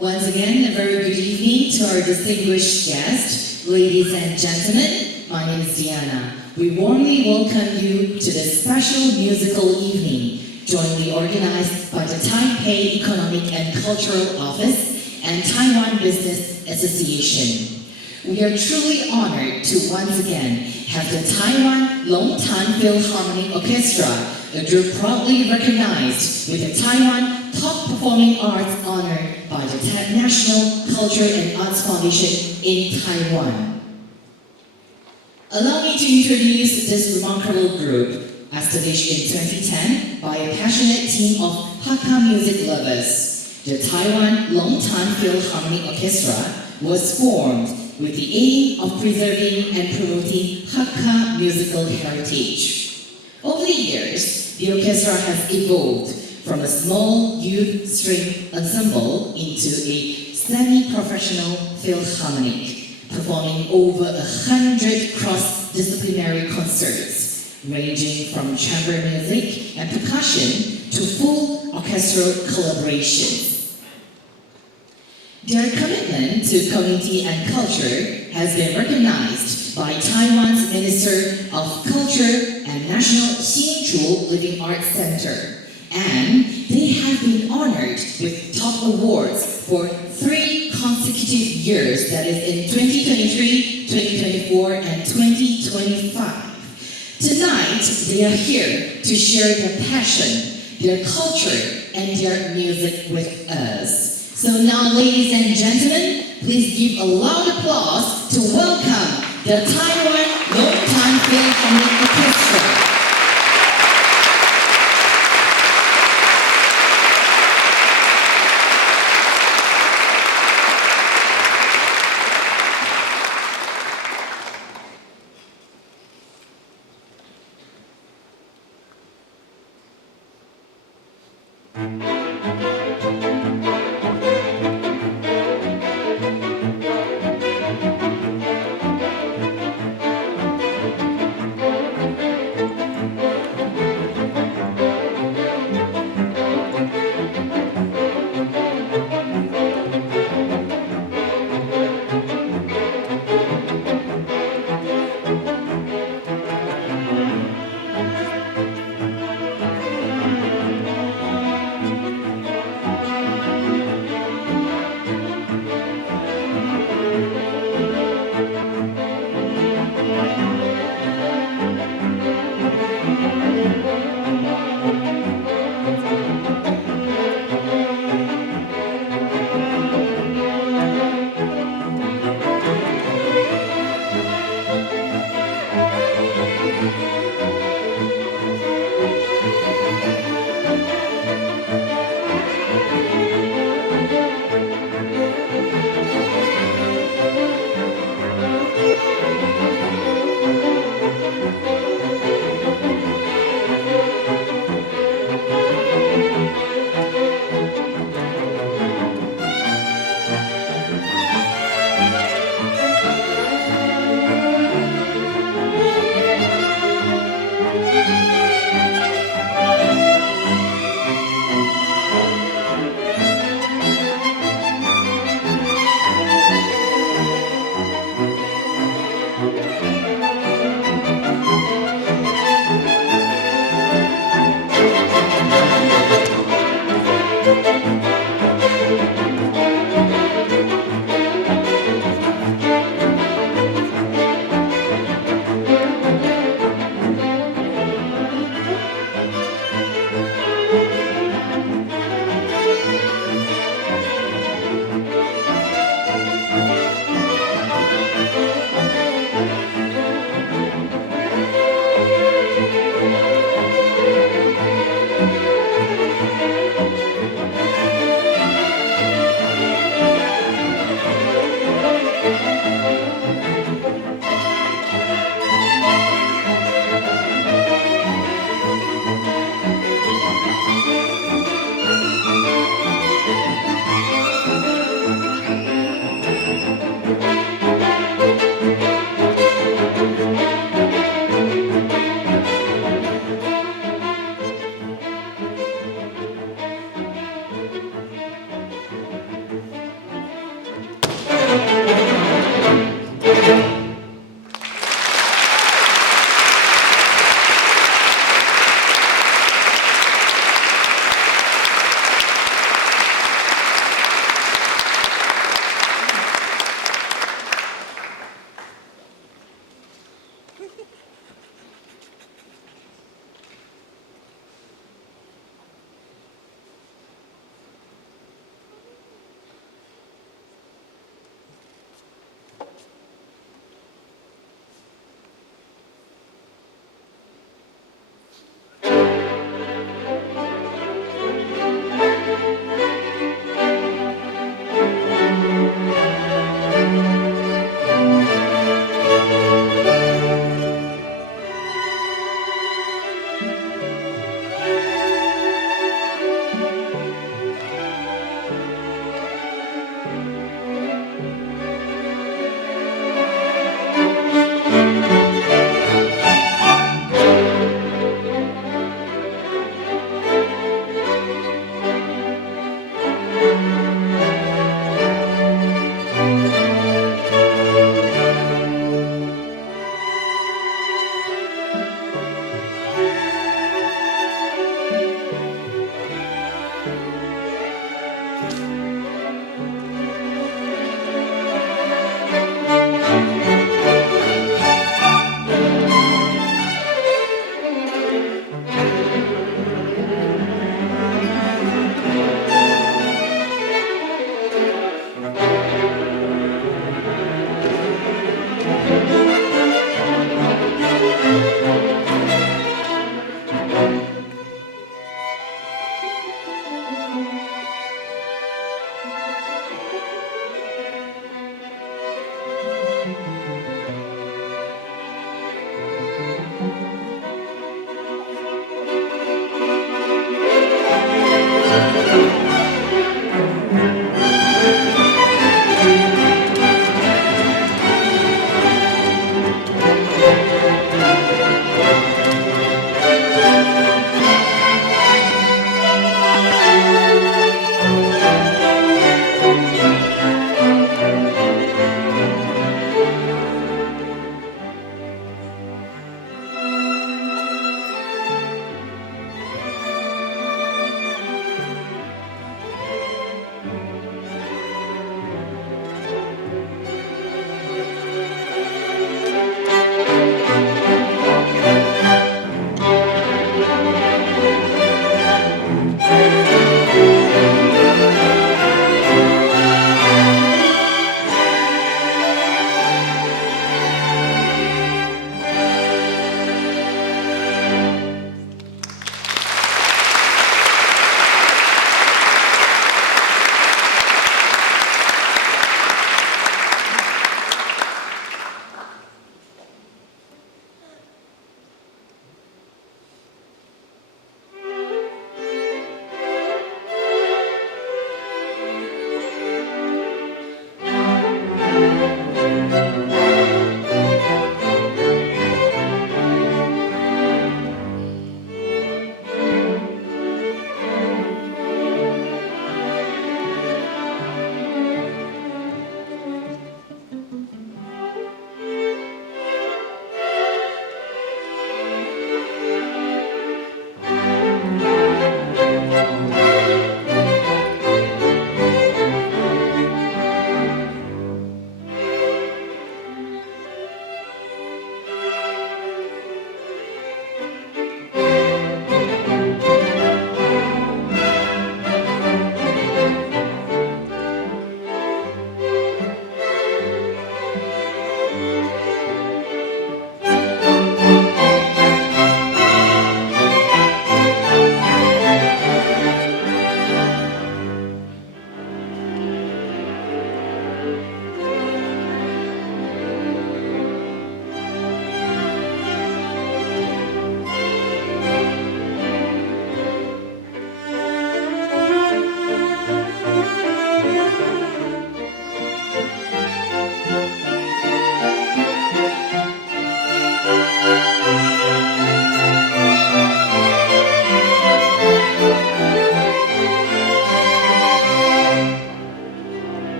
Once again, a very good evening to our distinguished guests. Ladies and gentlemen, my name is Diana. We warmly welcome you to this special musical evening, jointly organized by the Taipei Economic and Cultural Office and Taiwan Business Association. We are truly honored to once again have the Taiwan Longtan Philharmonic Orchestra, a group proudly recognized with the Taiwan Top Performing Arts honor by the National Culture and Arts Foundation in Taiwan. Allow me to introduce this remarkable group, established in 2010 by a passionate team of Hakka music lovers. The Taiwan Longtan Philharmonic Orchestra was formed with the aim of preserving and promoting Hakka musical heritage. Over the years, the orchestra has evolved from a small youth string ensemble into a semi-professional philharmonic, performing over 100 cross-disciplinary concerts, ranging from chamber music and percussion to full orchestral collaborations. Their commitment to community and culture has been recognized by Taiwan's Minister of Culture and National Hsinchu Living Arts Center, and they have been honored with top awards for 3 consecutive years, that is in 2023, 2024, and 2025. Tonight, they are here to share their passion, their culture, and their music with us. So now, ladies and gentlemen, please give a loud applause to welcome the Taiwan Longtan Philharmonic Orchestra.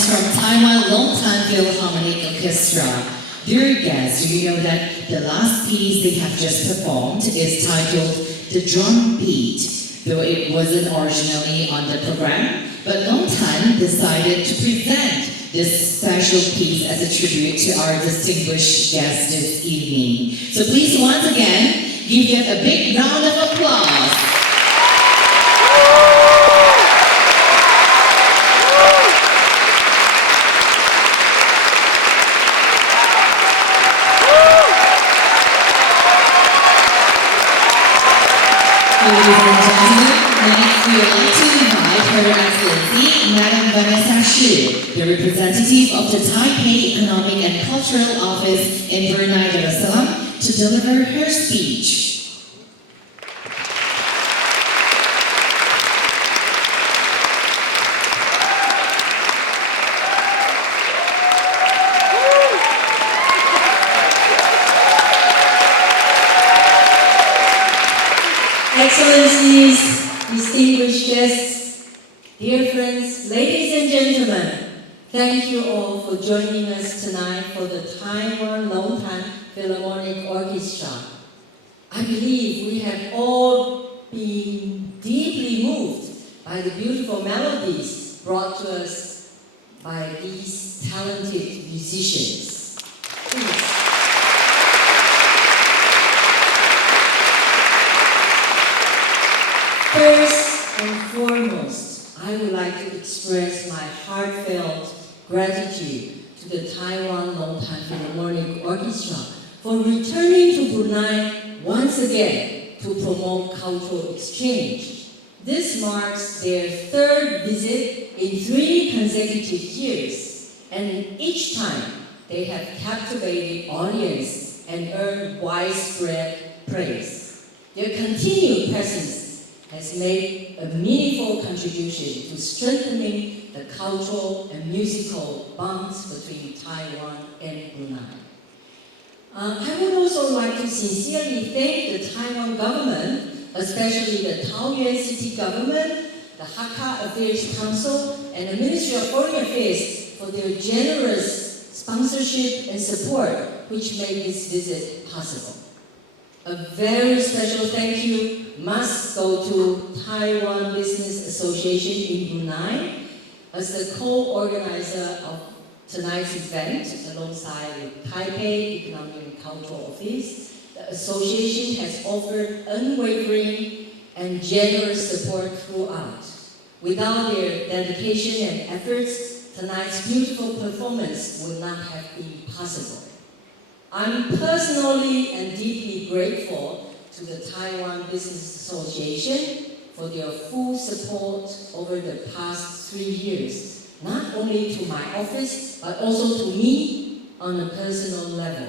performance from Taiwan Longtime Philharmonic Orchestra. Dear guests, do you know that the last piece they have just performed is titled The Drum Beat, though it wasn't originally on the program, but Longtime decided to present this special piece as a tribute to our distinguished guest this evening. So please once again, give them a big round of applause. Ladies and gentlemen, next we would like to invite Her Excellency, Madam Vanessa Xu, the representative of the Taipei Economic and Cultural Office in Brunei Darussalam, to deliver her speech. Excellencies, distinguished guests, dear friends, ladies and gentlemen, thank you all for joining us tonight for the Taiwan Longtime Philharmonic Orchestra. I believe we have all been deeply moved by the beautiful melodies brought to us by these talented musicians. Please. First and foremost, I would like to express my heartfelt gratitude to the Taiwan Longtime Philharmonic Orchestra for returning to Brunei once again to promote cultural exchange. This marks their third visit in 3 consecutive years, and each time they have captivated audience and earned widespread praise. Their continued presence has made a meaningful contribution to strengthening the cultural and musical bonds between Taiwan and Brunei. I would also like to sincerely thank the Taiwan government, especially the Taoyuan City government, the Hakka Affairs Council, and the Ministry of Foreign Affairs for their generous sponsorship and support, which made this visit possible. A very special thank you must go to Taiwan Business Association in Brunei as the co-organizer of tonight's event alongside the Taipei Economic and Cultural Office. The association has offered unwavering and generous support throughout. Without their dedication and efforts, tonight's beautiful performance would not have been possible. I'm personally and deeply grateful to the Taiwan Business Association for their full support over the past 3 years, not only to my office, but also to me on a personal level.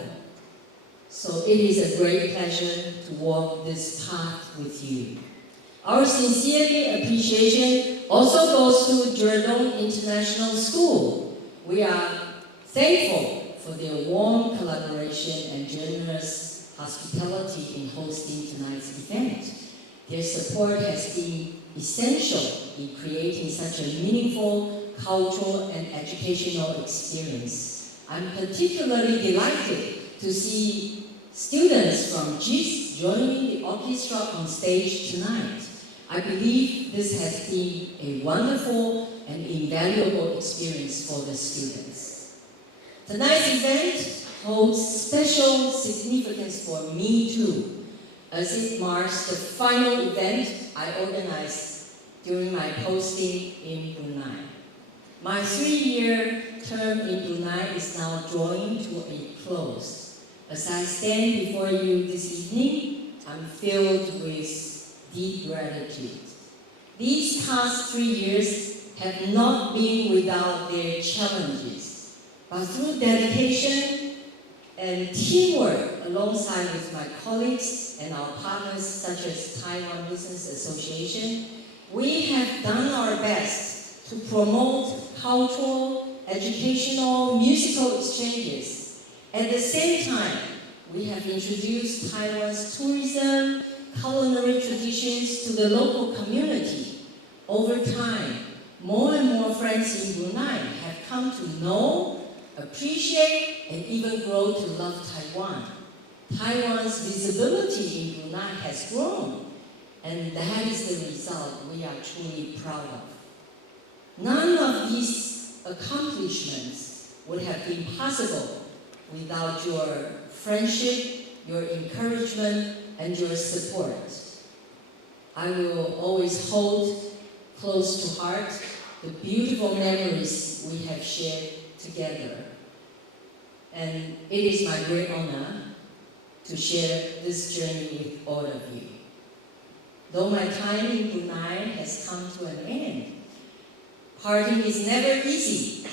So it is a great pleasure to walk this path with you. Our sincere appreciation also goes to Jordan International School. We are thankful for their warm collaboration and generous hospitality in hosting tonight's event. Their support has been essential in creating such a meaningful cultural and educational experience. I'm particularly delighted to see students from Jis joining the orchestra on stage tonight. I believe this has been a wonderful and invaluable experience for the students. Tonight's event holds special significance for me too, as it marks the final event I organized during my posting in Brunei. My 3-year term in Brunei is now drawing to a close. As I stand before you this evening, I'm filled with deep gratitude. These past 3 years have not been without their challenges. But through dedication and teamwork alongside with my colleagues and our partners such as Taiwan Business Association, we have done our best to promote cultural, educational, musical exchanges. At the same time, we have introduced Taiwan's tourism, culinary traditions to the local community. Over time, more and more friends in Brunei have come to know, appreciate, and even grow to love Taiwan. Taiwan's visibility in Brunei has grown, and that is the result we are truly proud of. None of these accomplishments would have been possible without your friendship, your encouragement, and your support. I will always hold close to heart the beautiful memories we have shared together. And it is my great honor to share this journey with all of you. Though my time in Brunei has come to an end, parting is never easy.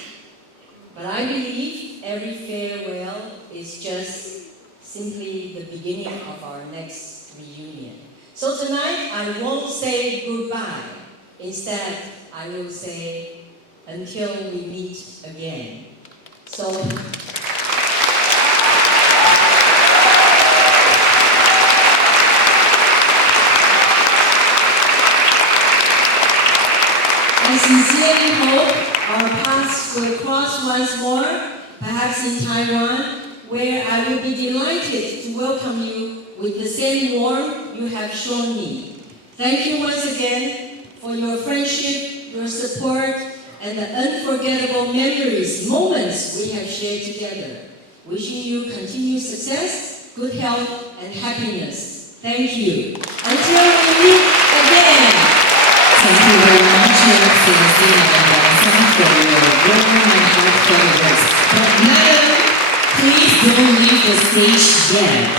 But I believe every farewell is just simply the beginning of our next reunion. So tonight, I won't say goodbye. Instead, I will say, until we meet again. So, I sincerely hope our paths will cross once more, perhaps in Taiwan, where I will be delighted to welcome you with the same warmth you have shown me. Thank you once again for your friendship, your support, and the unforgettable moments we have shared together. Wishing you continued success, good health, and happiness. Thank you. Until we meet again. Thank you very much, Your Excellency, Madam Vanessa, for your warm and heartfelt words. But Madam, please don't leave the stage yet.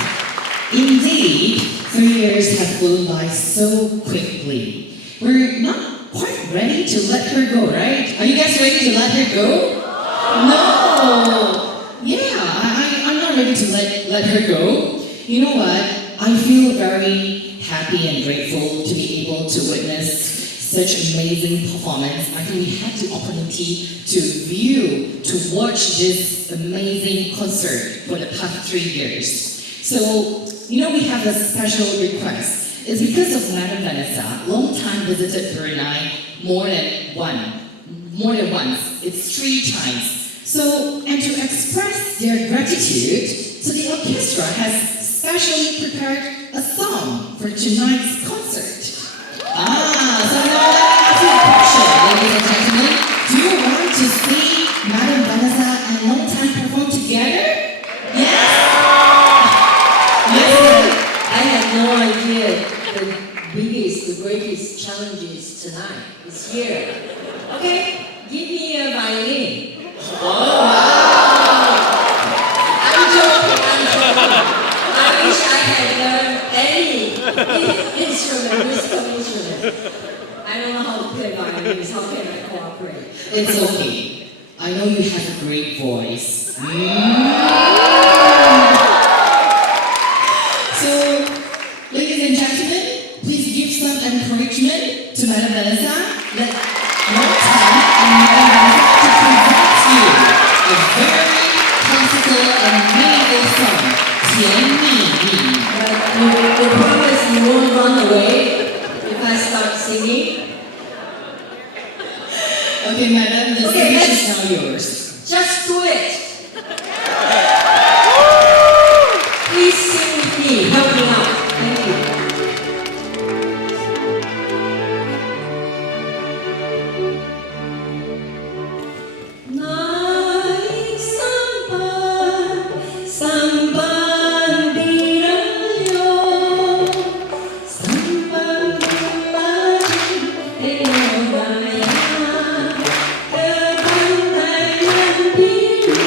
Indeed, 3 years have flown by so quickly. We're not quite ready to let her go, right? Are you guys ready to let her go? No! Yeah, I'm not ready to let her go. You know what? I feel very happy and grateful to be able to witness such amazing performance. I think we had the opportunity to watch this amazing concert for the past 3 years. So, we have a special request. It's because of Madam Vanessa, long time visited Brunei more than once. It's 3 times. So, and to express their gratitude, so the orchestra has specially prepared a song for tonight's concert. So now let me ask you a question, ladies and gentlemen. Do you want to see Madam Vanessa and Long Time perform together? Yes? Yes? I had no idea the greatest challenges tonight is here. Okay, give me a violin. Oh, wow! I'm joking. I wish I had learned any musical instrument. I don't know how to play violins. How can I cooperate? It's okay. I know you have a great voice. So, ladies and gentlemen, please give some encouragement to Madam Vanessa. Let Long Time and Madam Vanessa to present you a very classical and meaningful song, Tian Mi Mi. But you promise you won't run away if I start singing? Okay, Madam, the stage is now yours. Just do it. Please sing with me. Help me out. Thank you. Naik sampan dirayo, sampan dilaju Indonesia ke pantai yang biru.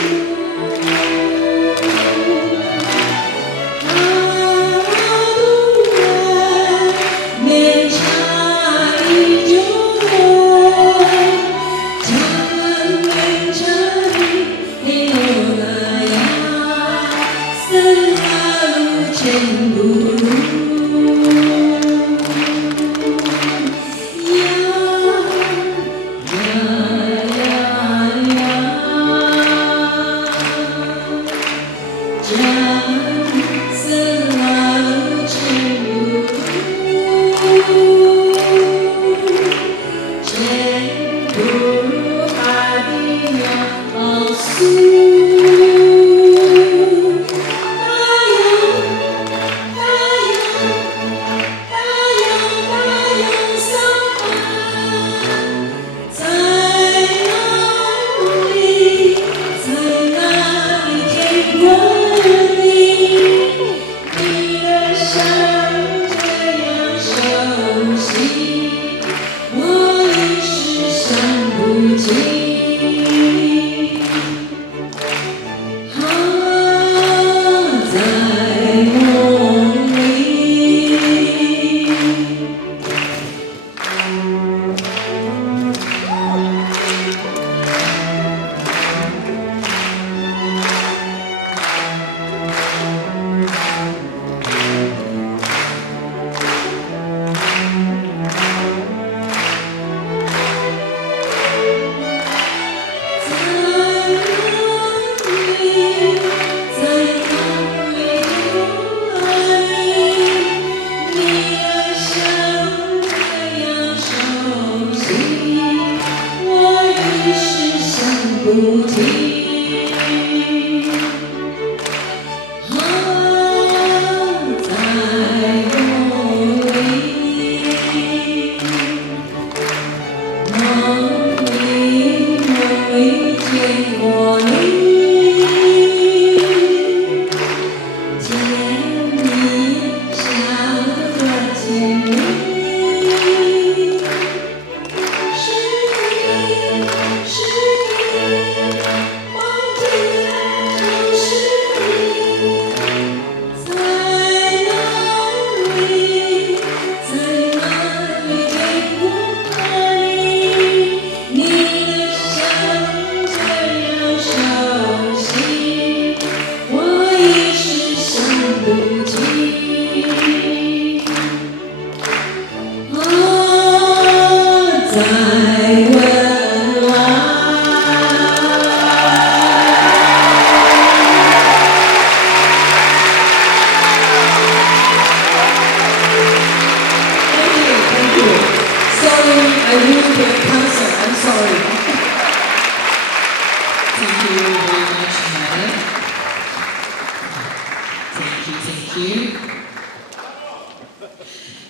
Mencari jodoh, jangan mencari Indonesia, selalu cemburu. Jangan selalu cemburu. Cemburu hatinya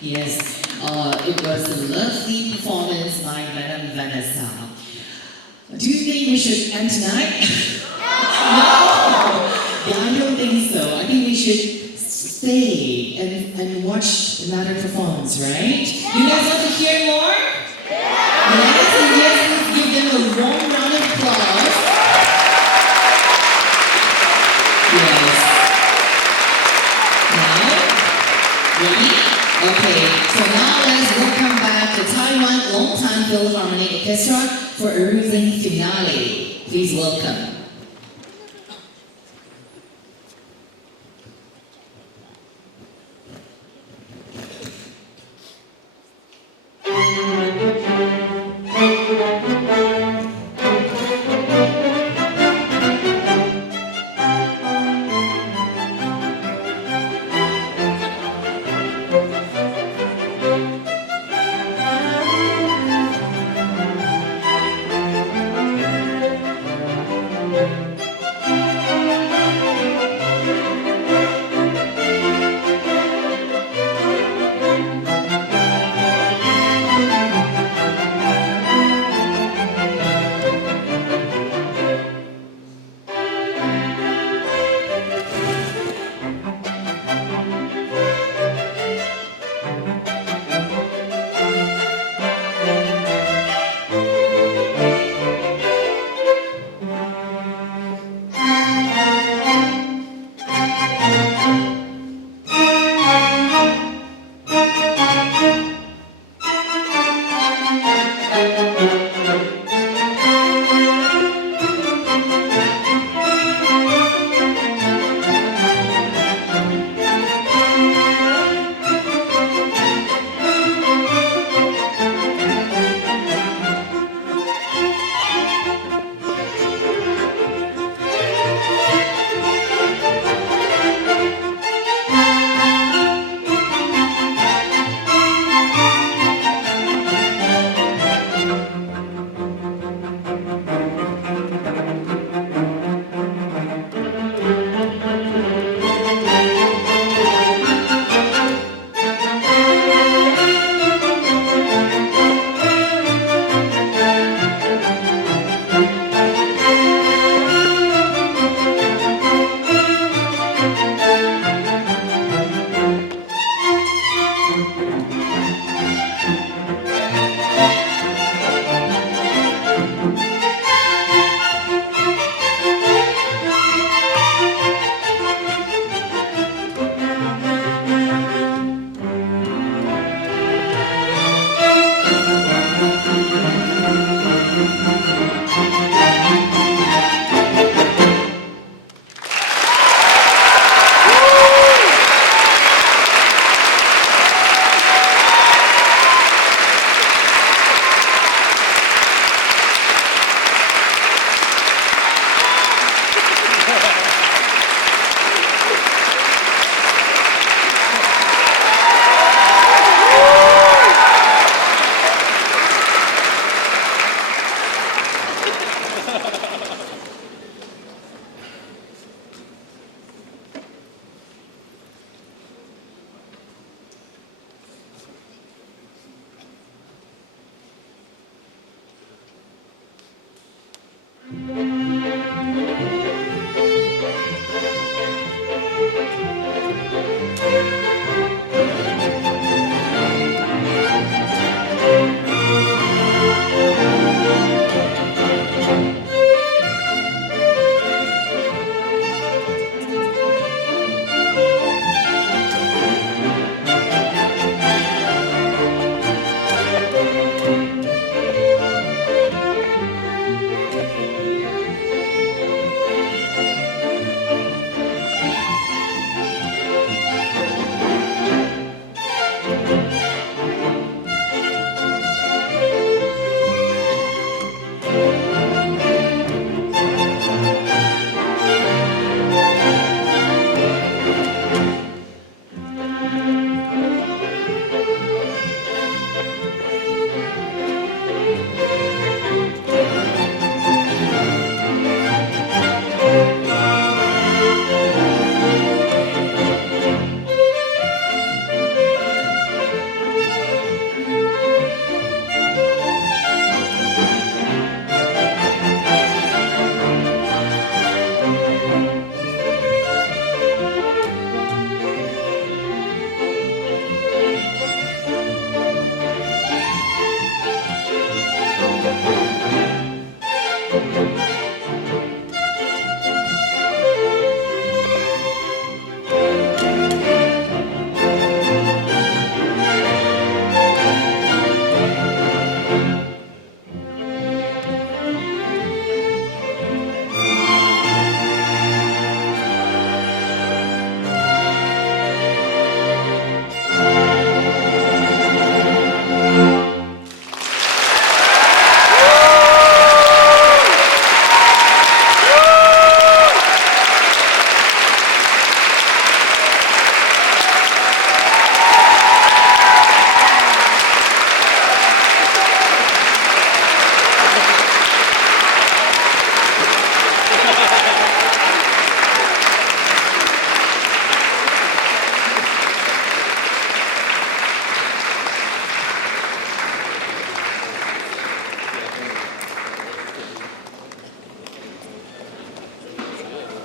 Yes, it was a lovely performance by Madam Vanessa. Do you think we should end tonight? No! Yeah, I don't think so. I think we should stay and watch another performance, right? You guys want to hear more? Yes, and yes, let's give them a warm round of applause. Yes. Now, ready? Okay, so now let's welcome back the Taiwan Longtime Philharmonic Orchestra for a rousing finale. Please welcome.